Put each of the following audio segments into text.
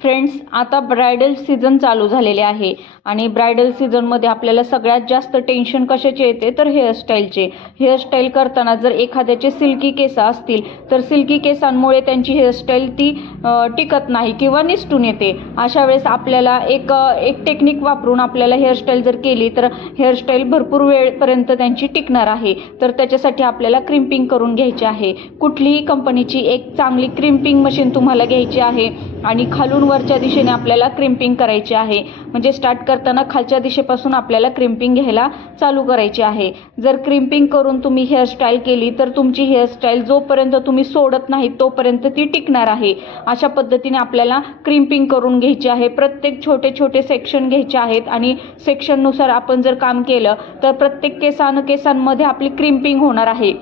Friends, आता bridal season चालू झालेले आहे आणि ब्रायडल सीझनमध्ये आपल्याला सगळ्यात जास्त टेन्शन कशाचे येते तर हेअरस्टाईलचे. हेअरस्टाईल करताना जर एखाद्याचे सिल्की केस असतील तर सिल्की केसांमुळे त्यांची हेअरस्टाईल ती टिकत नाही किंवा निसटून येते. अशा वेळेस आपल्याला एक टेक्निक वापरून आपल्याला हेअरस्टाईल जर केली तर हेअरस्टाईल भरपूर वेळपर्यंत त्यांची टिकणार आहे. तर त्याच्यासाठी आपल्याला क्रिम्पिंग करून घ्यायची आहे. कुठलीही कंपनीची एक चांगली क्रिम्पिंग मशीन तुम्हाला घ्यायची आहे आणि खालून वरच्या दिशेने आपल्याला क्रिम्पिंग करायची आहे. म्हणजे स्टार्ट करताना खालच्या दिशेपासून आपल्याला क्रिम्पिंग घ्यायला चालू करायची आहे. जर क्रिम्पिंग करून तुम्ही हेअरस्टाईल केली तर तुमची हेअरस्टाईल जोपर्यंत तुम्ही सोडत नाही तोपर्यंत ती टिकणार आहे. अशा पद्धतीने आपल्याला क्रिम्पिंग करून घ्यायची आहे. प्रत्येक छोटे छोटे सेक्शन घ्यायचे आहेत आणि सेक्शननुसार आपण जर काम केलं तर प्रत्येक केसांमध्ये आपली क्रिम्पिंग होणार आहे.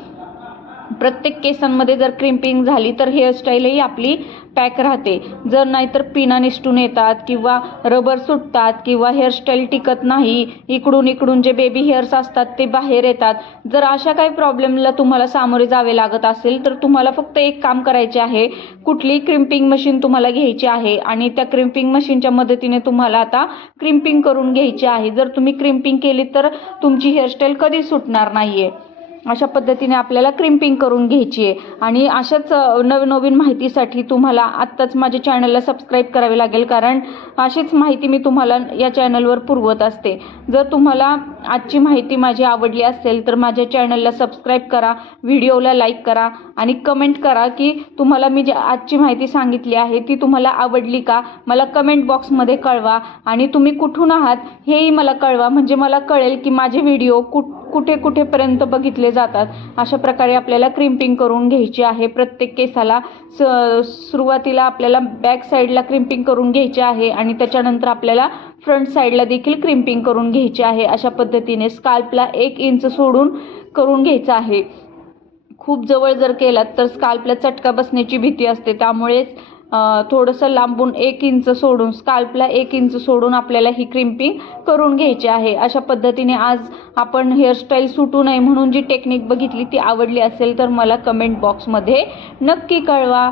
प्रत्येक केसांमध्ये जर क्रिम्पिंग झाली तर हेअरस्टाईलही आपली पॅक राहते. जर नाहीतर पिना निसटून येतात किंवा रबर सुटतात किंवा हेअरस्टाईल टिकत नाही, इकडून जे बेबी हेअर्स असतात ते बाहेर येतात. जर अशा काही प्रॉब्लेमला तुम्हाला सामोरे जावे लागत असेल तर तुम्हाला फक्त एक काम करायचे आहे. कुठलीही क्रिम्पिंग मशीन तुम्हाला घ्यायची आहे आणि त्या क्रिम्पिंग मशीनच्या मदतीने तुम्हाला आता क्रिम्पिंग करून घ्यायची आहे. जर तुम्ही क्रिम्पिंग केली तर तुमची हेअरस्टाईल कधी सुटणार नाही आहे. अशा पद्धतीने आपल्याला क्रिम्पिंग करून घ्यायची आहे. आणि अशाच नवनवीन माहितीसाठी तुम्हाला आत्ताच माझ्या चॅनलला सबस्क्राईब करावे लागेल, कारण अशीच माहिती मी तुम्हाला या चॅनलवर पुरवत असते. जर तुम्हाला आजची माहिती माझी आवडली असेल तर माझ्या चॅनलला सबस्क्राईब करा, व्हिडिओला लाईक करा आणि कमेंट करा की तुम्हाला मी आजची माहिती सांगितली आहे ती तुम्हाला आवडली का. मला कमेंट बॉक्समध्ये कळवा आणि तुम्ही कुठून आहात हेही मला कळवा. म्हणजे मला कळेल की माझे व्हिडिओ कुठेपर्यंत बघितले जातात. अशा प्रकारे आपल्याला क्रिम्पिंग करून घ्यायची आहे. प्रत्येक केसाला सुरुवातीला आपल्याला बॅक साईडला क्रिम्पिंग करून घ्यायची आहे आणि त्याच्यानंतर आपल्याला फ्रंट साईडला देखील क्रिम्पिंग करून घ्यायची आहे. अशा पद्धतीने स्काल्पला 1 इंच सोडून करून घ्यायचं आहे. खूप जवळ जर केलात तर स्काल्पला चटका बसण्याची भीती असते. त्यामुळे थोडंसं लांबून 1 इंच सोडून स्काल्पला 1 इंच सोडून आपल्याला ही क्रिम्पिंग करून घ्यायची आहे. अशा पद्धतीने आज आपण हेअरस्टाईल सुटू नये म्हणून जी टेक्निक बघितली ती आवडली असेल तर मला कमेंट बॉक्समध्ये नक्की कळवा.